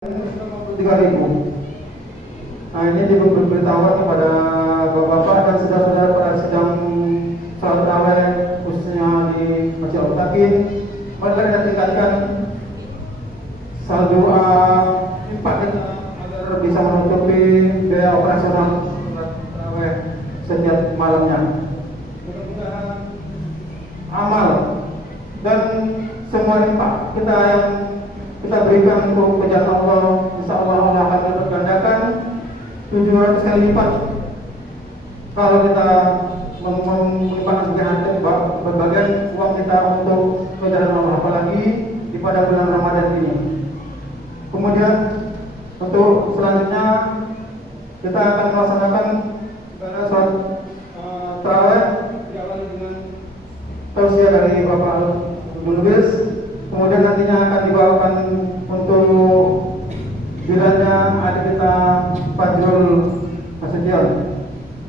3.000. Nah, ini diberitahukan kepada bapak-bapak dan saudara-saudara pada sedang salat tarawih khususnya di Masjid Al-Takin. Mari kita tingkatkan saldo impak kita agar bisa menutupi biaya operasional tarawih setiap malamnya. Mudah-mudahan amal dan semua impak kita yang kita berikan untuk kerja Allah, insya Allah Allah akan bergandakan 700 kali lipat. Kalau kita melimpahkan sebagian berbagian uang kita untuk kerjaan Allah, apalagi di pada bulan Ramadan ini. Kemudian untuk selanjutnya kita akan melaksanakan ibadah sholat tarawih diawali dengan tausiah dari Bapak Al-Munwis. Kemudian nantinya akan dibawakan untuk bilanya adik kita Fajrul Nasution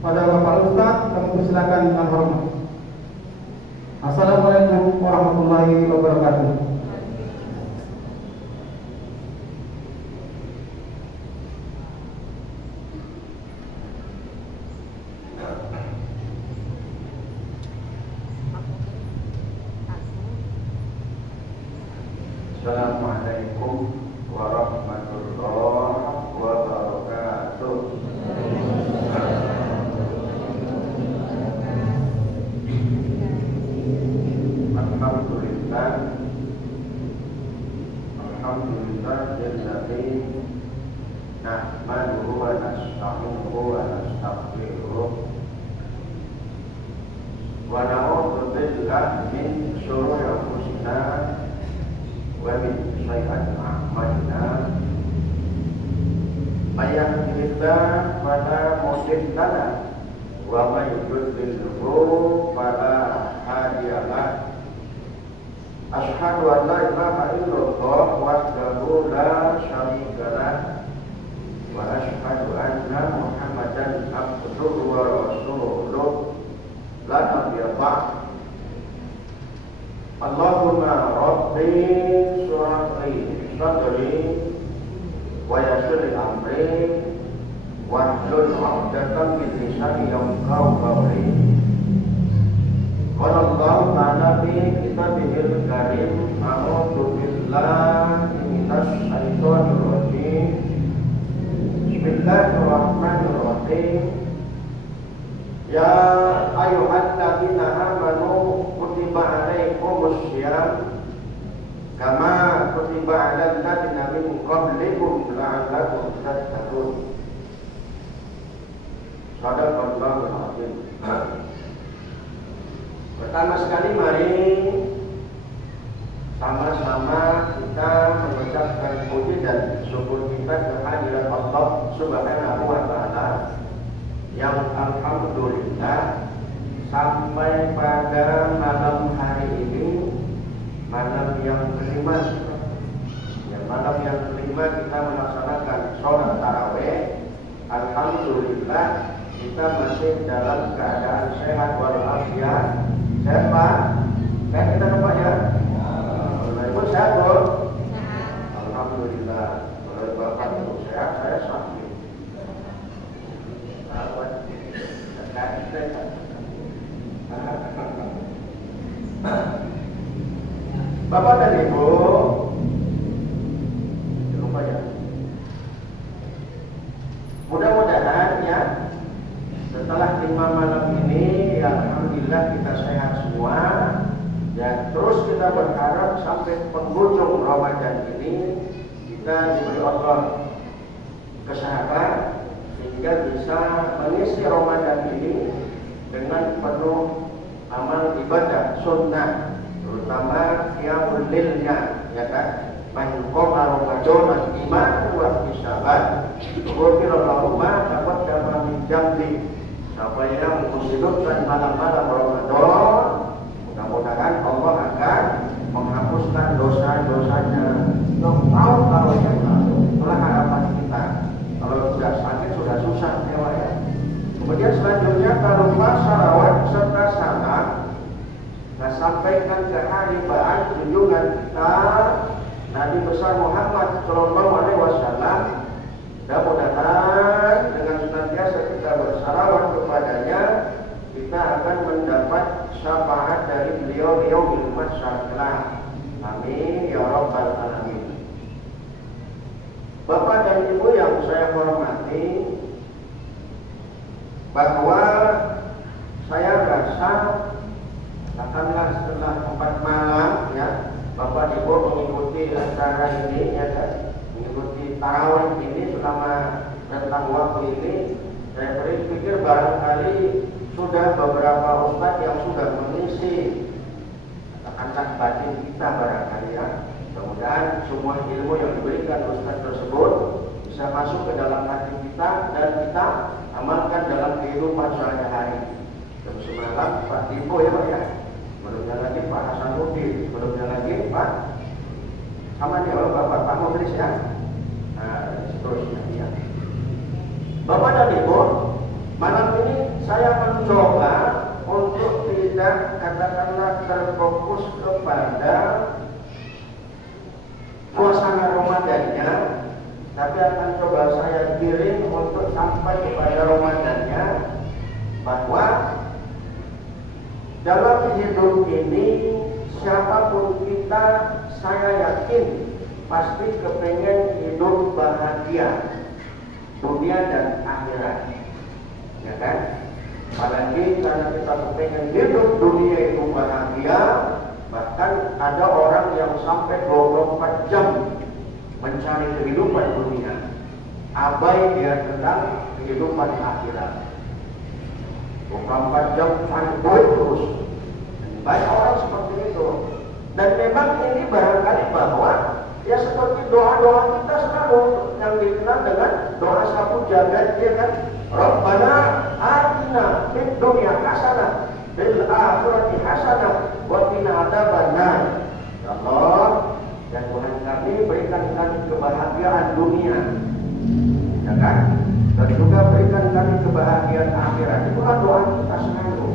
pada Bapak Ustaz. Kami silakan dengan hormat. Assalamualaikum warahmatullahi wabarakatuh. Assalamualaikum warahmatullahi wabarakatuh. Alhamdulillah jallati nahmaduhu wa nasta'inuhu wa nastaghfiruh wa na'udzu billahi min syururi anfusina wa min sayyiati a'malina. May yahdihillahu fala mudilla lahu wa may yudlilhu fala hadiya lahu. Asyhadu an la ilaha illallah wahdahu la syarika lahu wa asyhadu anna Muhammadan abduhu wa rasuluh la nabiyya ba'd. Allahumma rabbi surahli sadri wa yassir amri wahlul 'uqdatam min lisani yafqahu qawli. Qala Allah ta'ala fi kitabihil karim, a'udzu billahi minasy syaithanir rajim. Bismillahirrahmanirrahim. Ya ayyuhalladzina amanu kutiba 'alaikumus syiyam kama kutiba 'alal ladzina min qablikum la'allakum tattaqun. Shadaqallahul 'azim. Pertama sekali mari sama-sama kita mengucapkan puji dan syukur kita kehadirat Allah Subhanahu wa Ta'ala yang alhamdulillah sampai pada malam hari ini, malam yang kelima, malam yang kelima kita melaksanakan sholat tarawih. Alhamdulillah kita masih dalam keadaan sehat walafiat. Sehat Pak? Sehat kita Pak ya? Ibu sehat Bro? Alhamdulillah. Kalau Bapak Ibu sehat, saya sakit. Bapak dan Ibu, lupa ya. Mudah-mudahan ya, setelah 5 malam ini, ya alhamdulillah kita sehat semua. Dan terus kita berharap sampai penghujung Ramadan ini kita diberi Allah kesehatan sehingga bisa mengisi Ramadan ini dengan penuh amal ibadah sunnah, terutama qiyamul lailnya, ya kan? Man qama Ramadan imanan wa ihtisaban ghufira lahu ma taqaddama min dhanbi. Siapa yang menghidupkan malam-malam Ramadan, mudah-mudahan Allah akan menghapuskan dosa-dosanya yang tahun yang lalu. Itulah harapan kita. Kalau sudah sakit, sudah susah ya. Kemudian selanjutnya kalau salawat serta salam, nah sampaikan ke haribaan junjungan kita Nabi besar Muhammad Shallallahu Alaihi Wasallam. Mudah-mudahan dengan senantiasa kita bersalawat kepadanya, kita akan mendapat syafaat dari beliau yaumil mahsyar. Amin ya rabbal alamin. Bapak dan Ibu yang saya hormati, bahwa saya rasa katakanlah setelah 4 malam ya, Bapak Ibu mengikuti acara ini ya kan, mengikuti tarawih ini selama rentang waktu ini, saya berpikir barangkali sudah beberapa ustaz yang sudah mengisi katakanlah batin kita barangkali ya. Mudah-mudahan semua ilmu yang diberikan ustaz tersebut bisa masuk ke dalam hati kita dan kita amalkan dalam kehidupan sehari-hari. Dan semalam Pak Tibo ya Pak ya, sebelumnya lagi Pak Hasanuddin, sebelumnya lagi Pak sama nih Pak Mudris ya. Nah, seterusnya ya. Bapak dan Ibu, malam ini saya mencoba untuk tidak katakanlah terfokus kepada suasana Ramadannya, tapi akan coba saya giring untuk sampai kepada Ramadannya, bahwa dalam hidup ini siapapun kita, saya yakin pasti kepengen hidup bahagia dunia dan akhirat, ya kan? Apalagi karena kita kepengen hidup dunia itu bahagia, bahkan ada orang yang sampai 24 jam mencari kehidupan dunia, abai dia tentang kehidupan akhirat. 24 jam cari duit terus. Banyak orang seperti itu. Dan memang ini barangkali bahwa ya seperti doa-doa kita selalu yang dikenal dengan doa sapu jagat, dia kan, Rabbana atina fid dunya hasanah fil akhirati hasanah wa qina adzabannar. Ya Allah, ya Tuhan kami, berikan kami kebahagiaan dunia, ya kan? Dan juga berikan kami kebahagiaan akhirat. Itulah doa kita selalu.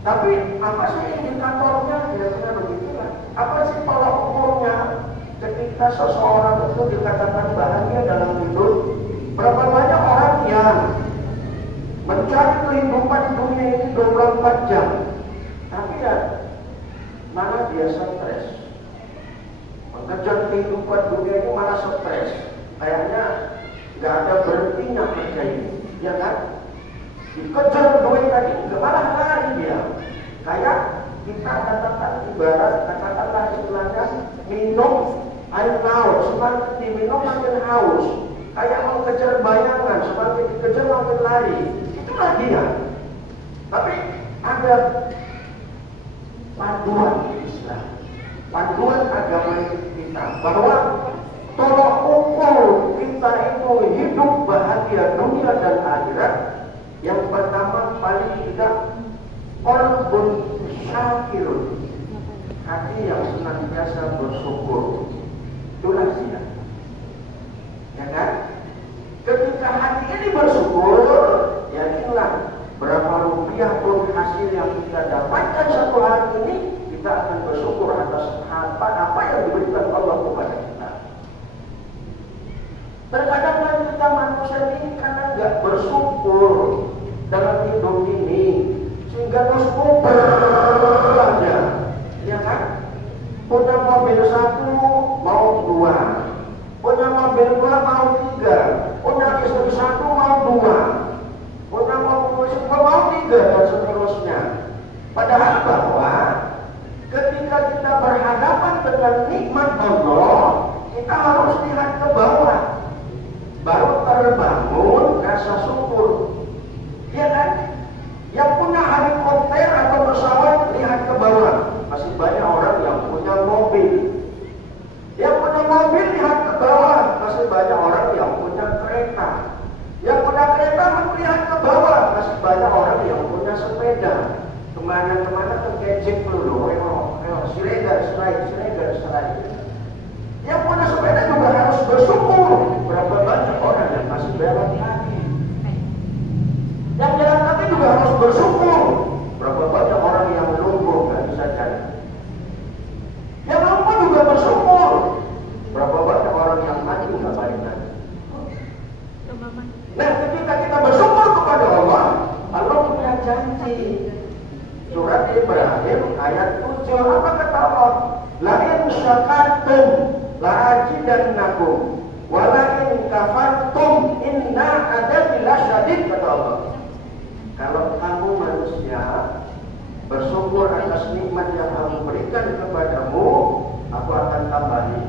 Tapi apa sih indikatornya? Kira-kira begitulah. Apa sih tolak ukurnya ketika seseorang itu dikatakan bahagia dalam hidup? Berapa banyak orang yang mencari kehidupan dunia ini 24 jam, tapi ya malah dia stres. Mengejar kehidupan dunia ini malah stres. Kayaknya nggak ada berhentinya kerja ini, ya kan? Dikejar duit tadi, malah lari dia. Kayak kita katakan ibarat, katakanlah istilahnya minum air laut, semakin diminum makin haus. Kayak mau kejar bayangan, semakin dikejar makin lari. Itulah dia. Tapi ada panduan Islam, panduan agama kita, bahwa tolak ukur kita itu hidup bahagia dunia dan akhirat. Yang pertama paling tidak qalbun syakirun, hati yang senantiasa bersyukur. Itulah dia, ya kan? Ketika hati ini bersyukur, yakinlah berapa rupiah pun hasil yang kita dapatkan satu hari ini, kita akan bersyukur atas apa yang diberikan Allah kepada kita. Terkadang kan kita manusia ini karena nggak bersyukur dalam hidup ini, sehingga terus aja, ya kan? Punya mobil 1 mau 2, punya mobil 2 mau 3, punya istri 1 mau 2, punya mobil 2 mau 3 dan seterusnya. Padahal bahwa ketika kita berhadapan dengan nikmat Allah, kita harus lihat ke bawah, baru terbangun rasa syukur, ya kan? Yang punya helikopter atau pesawat lihat ke bawah, masih banyak orang yang punya mobil. Yang punya mobil lihat ke bawah, masih banyak orang yang punya kereta. Yang punya kereta melihat ke bawah, masih banyak orang yang punya sepeda. Kemana-kemana ke gadget dulu, siregar selain. Yang punya sepeda juga harus bersyukur. Berapa banyak orang yang masih belok kaki. Yang jalan kaki juga harus bersyukur. Berapa banyak orang yang lumpuh, nggak bisa jalan. Yang lumpuh juga bersyukur. Nah, ketika kita bersyukur kepada Allah, Allah punya janji. Surat Ibrahim ayat 7, apa kata Allah? La in syakartum la azidannakum wa la in kafartum inna adabi lasyadid, kata Allah. Kalau kamu manusia bersyukur atas nikmat yang aku berikan kepadamu, aku akan tambahi.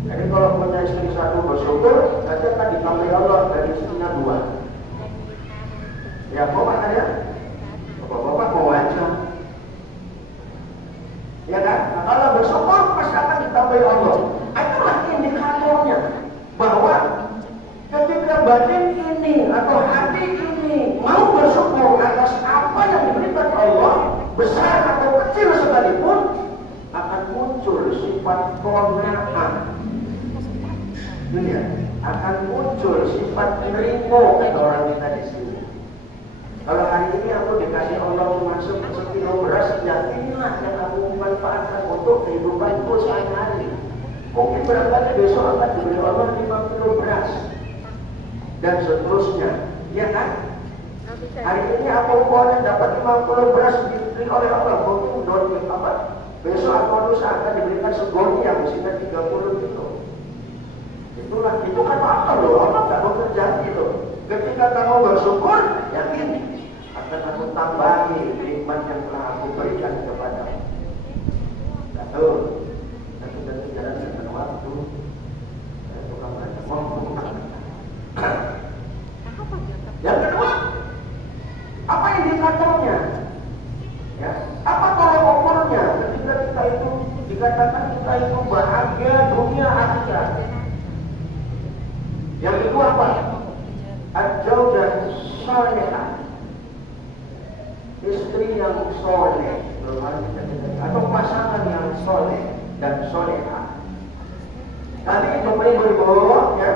Jadi kalau punya istri satu bersyukur, nanti akan ditambahi Allah dari istrinya 2. Ya, mau mana ya? Bapak-bapak mau aja. Ya kan? Nah, kalau bersyukur pasti akan ditambahi Allah. Itulah indikatornya bahwa ketika batin ini atau hati ini mau bersyukur atas apa yang diberikan Allah, besar atau kecil sekalipun, akan muncul sifat qanaah. Dunia akan muncul sifat nerimo, kata orang kita di sini. Kalau hari ini aku dikasih Allah cuma sekilo beras, ya inilah yang aku manfaatkan untuk kehidupanku sehari-hari. Mungkin barangkali besok akan diberi Allah 5 kilo beras dan seterusnya, ya kan? Hari ini aku boleh dapat 50 beras diberi oleh Allah, mungkin doni apa? Besok atau lusa akan diberikan segoni yang isinya 30 kilo. Itulah, itu kan apa loh? Allah nggak mau terjadi loh. Ketika kamu bersyukur, yakin akan aku tambahi nikmat yang telah aku berikan kepadamu. Betul. Dan sudah jalan dengan waktu. Saya tukang baca ngomong. Yang kedua, apa indikatornya? Ya, apa tolak ukurnya? Ketika kita itu dikatakan kita itu bahagia dunia akhirat. Yang kedua apa? Al-Zawjah Salihah, istri yang soleh, atau pasangan yang soleh dan solehah. Tadi ibu-ibu ya,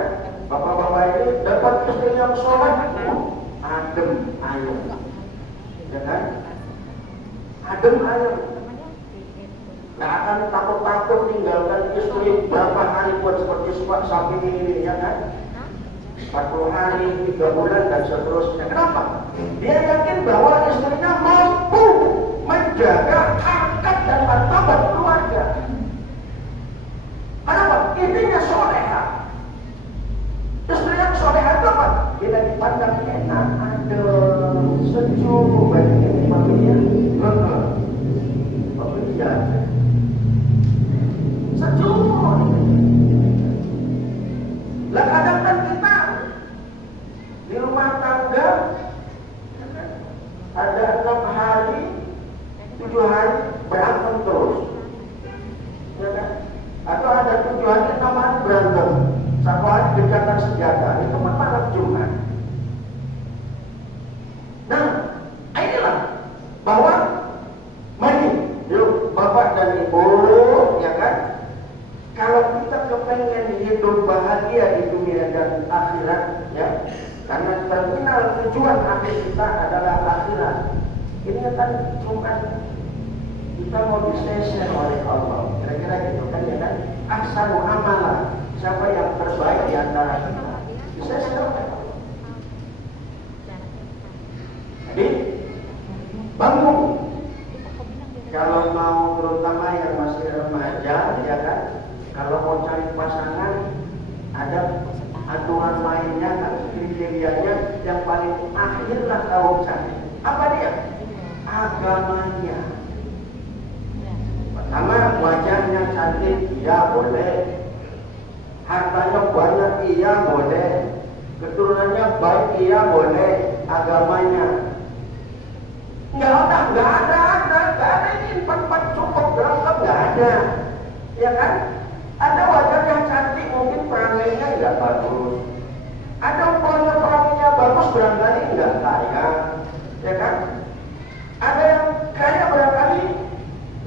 bapak-bapak ini dapat istri yang soleh, adem ayem, ya kan? Adem ayem. Nggak akan takut-takut tinggalkan istri berapa hari buat seperti sapi ini, ya kan? 40 hari, 3 bulan, dan seterusnya. Kenapa? Dia yakin bahwa istrinya mampu menjaga harkat dan martabat keluarga. Kenapa? Intinya soleha. Istri yang soleha itu apa? Bila dipandang enak, adem, sejuk, bajunya papinya, papinya sejuk. Lah kadang kan kita di rumah tangga ada 6 hari, 7 hari berantem terus, ya kan? Atau ada 7 hari, 6 hari berantem, 1 hari gencatan senjata, itu malam Jumat. Nah, inilah bahwa mari, yuk bapak dan ibu, ya kan? Kalau kita kepengen hidup bahagia di dunia dan akhirat, ya, karena terminal tujuan akhir kita adalah akhirat. Ini kan cuma kita mau disesir oleh Allah, kira-kira gitu kan, ya kan? Ahsanu amalah, siapa yang terbaik di antara kita, disesir oleh Allah. Jadi bangun. Kalau mau, terutama yang masih remaja, ya kan? Kalau mau cari pasangan, ada aturan mainnya kan, kriterianya yang paling akhirlah tahu cari. Apa dia? Agamanya. Pertama, wajahnya cantik, iya boleh. Hartanya banyak, iya boleh. Keturunannya baik, iya boleh. Agamanya. Nggak ada ini 4 cukup berangkat, nggak ada. Ya kan? Ada wajah yang cantik, mungkin perangainya nggak bagus. Ada perangai bagus, barangkali nggak kaya, ya kan? Ada yang kaya barangkali,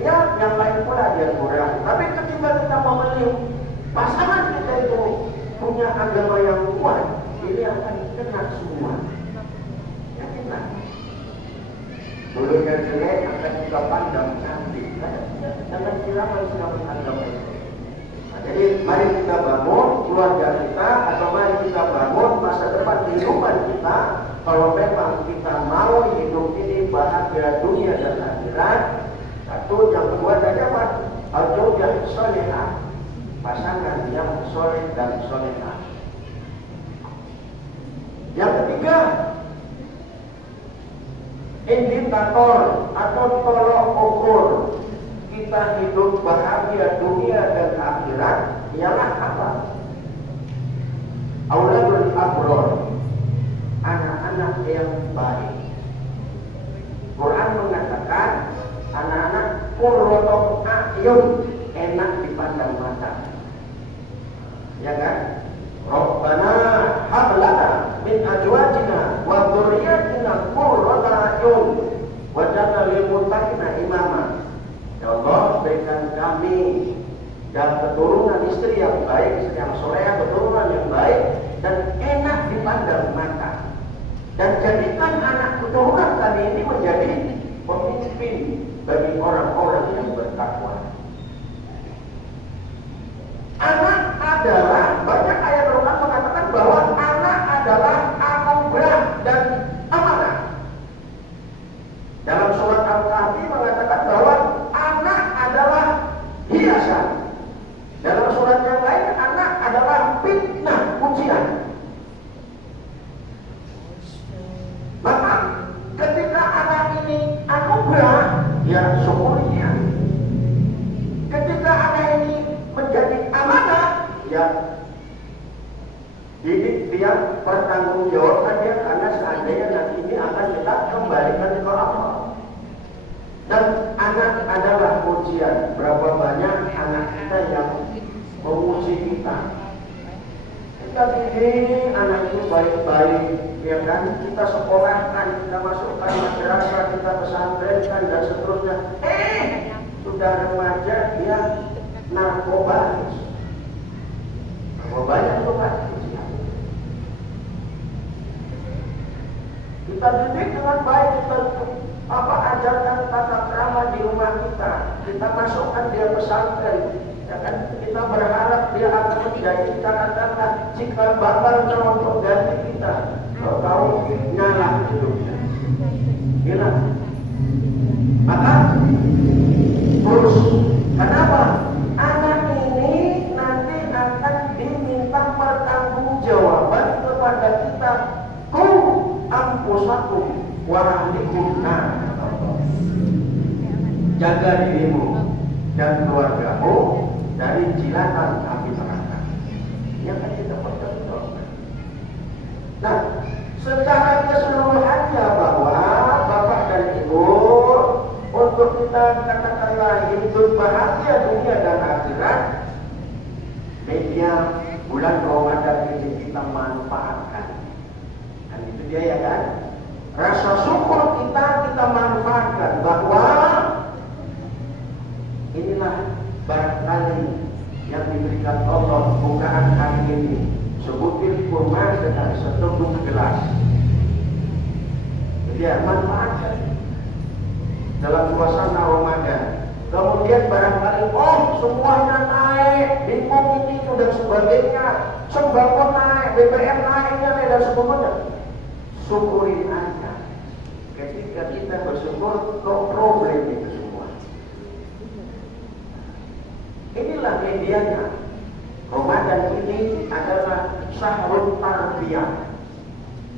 ya yang lain pula dia kurang. Tapi ketika kita memilih pasangan kita itu punya agama yang kuat, ini akan kena semua. Yakinlah. Mulutnya jelek akan kita pandang cantik. Jangan silakan agama itu. Jadi mari kita bangun keluarga kita, atau mari kita bangun masa depan kehidupan kita. Kalau memang kita mau hidup ini bahagia dunia dan akhirat, satu, yang kedua tadi apa? Al-Zawjah yang solehah, pasangan yang soleh dan solehah. Yang ketiga, indikator atau tolok ukur kita hidup bahagia dunia dan akhirat ialah apa? Auladul abror, anak-anak yang baik. Quran mengatakan anak-anak qurratul a'yun, enak dipandang mata. Ya kan? Rabbana hab lana min azwajina wa dzurriyyatina qurrata a'yun waj'alna lil muttaqina imama. Ya Allah, berikan kami dan keturunan istri yang baik, istri yang solehah, keturunan yang baik dan enak dipandang mata. Dan jadikan anak keturunan kami ini menjadi pemimpin bagi orang-orang yang bertakwa. Anak adalah, banyak ayat Al-Quran mengatakan bahwa anak adalah anugerah dan amanah. Dalam surat Al-Kahfi mengatakan bahwa anak adalah hiasan. Dalam surat yang lain, anak adalah fitnah, ujian. Maka ketika anak ini anugerah, ya syukurinya. Ketika anak ini menjadi amanah, ya didik dia, pertanggungjawabkan dia, karena seandainya nanti ini akan kita kembalikan ke Allah. Dan anak adalah ujian. Berapa banyak anak kita yang menguji kita. Kita didik anak itu baik-baik, ya kan? Kita sekolahkan, kita masukkan madrasah, kita pesantrenkan dan seterusnya. Sudah remaja dia narkobais. Narkobanya itu kan? Kita didik dengan baik, kita ajarkan tata krama di rumah kita. Kita masukkan dia pesantren, ya kan? Kita berharap dia akan menjadi katakanlah cikal bakal calon pengganti kita. Kalau nyala hidupnya, hilang. Maka terus, kenapa? Anak ini nanti akan diminta pertanggungjawaban kepada kita. Ampusakum wa ahlikum nar. Jaga dirimu dan keluargamu dari jilatan api neraka. Yang akan kita pertanggungjawabkan. Nah, secara keseluruhannya bahwa Bapak dan Ibu, untuk kita katakanlah hidup bahagia dunia dan akhirat, media bulan Ramadan ini kita manfaatkan. Dan itu dia, ya kan? Rasa syukur kita manfaatkan bahwa inilah barangkali yang diberikan Allah bukaan hari ini, sebutir kurma dengan seteguk gelas. Jadi ya, manfaatkan dalam suasana Ramadan. Kemudian barangkali semuanya naik, bingung ini dan sebagainya, sembako naik, BBM naiknya dan sebagainya. Syukurin aja. Ketika kita bersyukur, no problem itu semua. Inilah medianya. Ramadan ini adalah syahrul tarbiyah,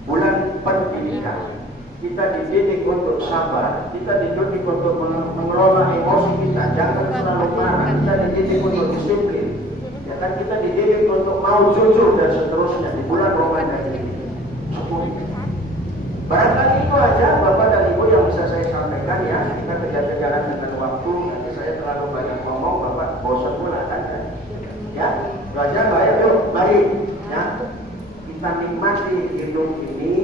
bulan pendidikan. Kita dididik untuk sabar, kita dididik untuk mengelola emosi kita, jangan selalu marah. Kita dididik untuk disiplin, ya kan? Kita dididik untuk mau jujur dan seterusnya di bulan Ramadan ini. Syukuri. Barangkali itu aja Bapak dan Ibu yang bisa saya sampaikan, ya. Kita kejar-kejaran dengan waktu, nanti saya terlalu banyak ngomong, Bapak bosan pula kan? Ya, itu aja. Baik, ya. Kita nikmati hidup ini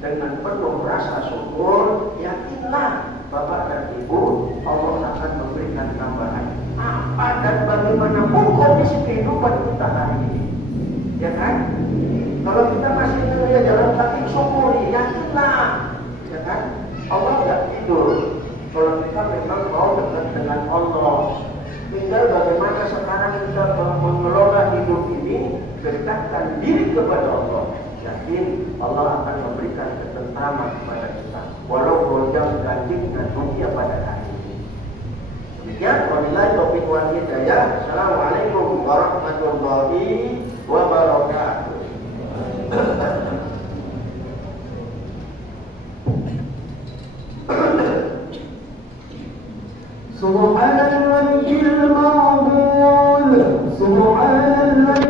dengan penuh rasa syukur. Yakinlah Bapak dan Ibu, Allah akan memberikan tambahan apa dan bagaimanapun kondisi kehidupan kita hari ini, ya kan? Kalau kita masih punya jalan kaki, syukuri, yakinlah, ya kan? Allah nggak tidur. Kalau kita memang mau dekat dengan Allah, tinggal bagaimana sekarang kita mengelola hidup ini, dekatkan diri kepada Allah. yakin Allah akan memberikan ketentraman kepada kita walau gonjang ganjing dan dunia pada hari ini. Demikian, wabillahi taufiq wal hidayah. Assalamualaikum warahmatullahi wabarakatuh. سبحان الملك المعبود سبحان الملك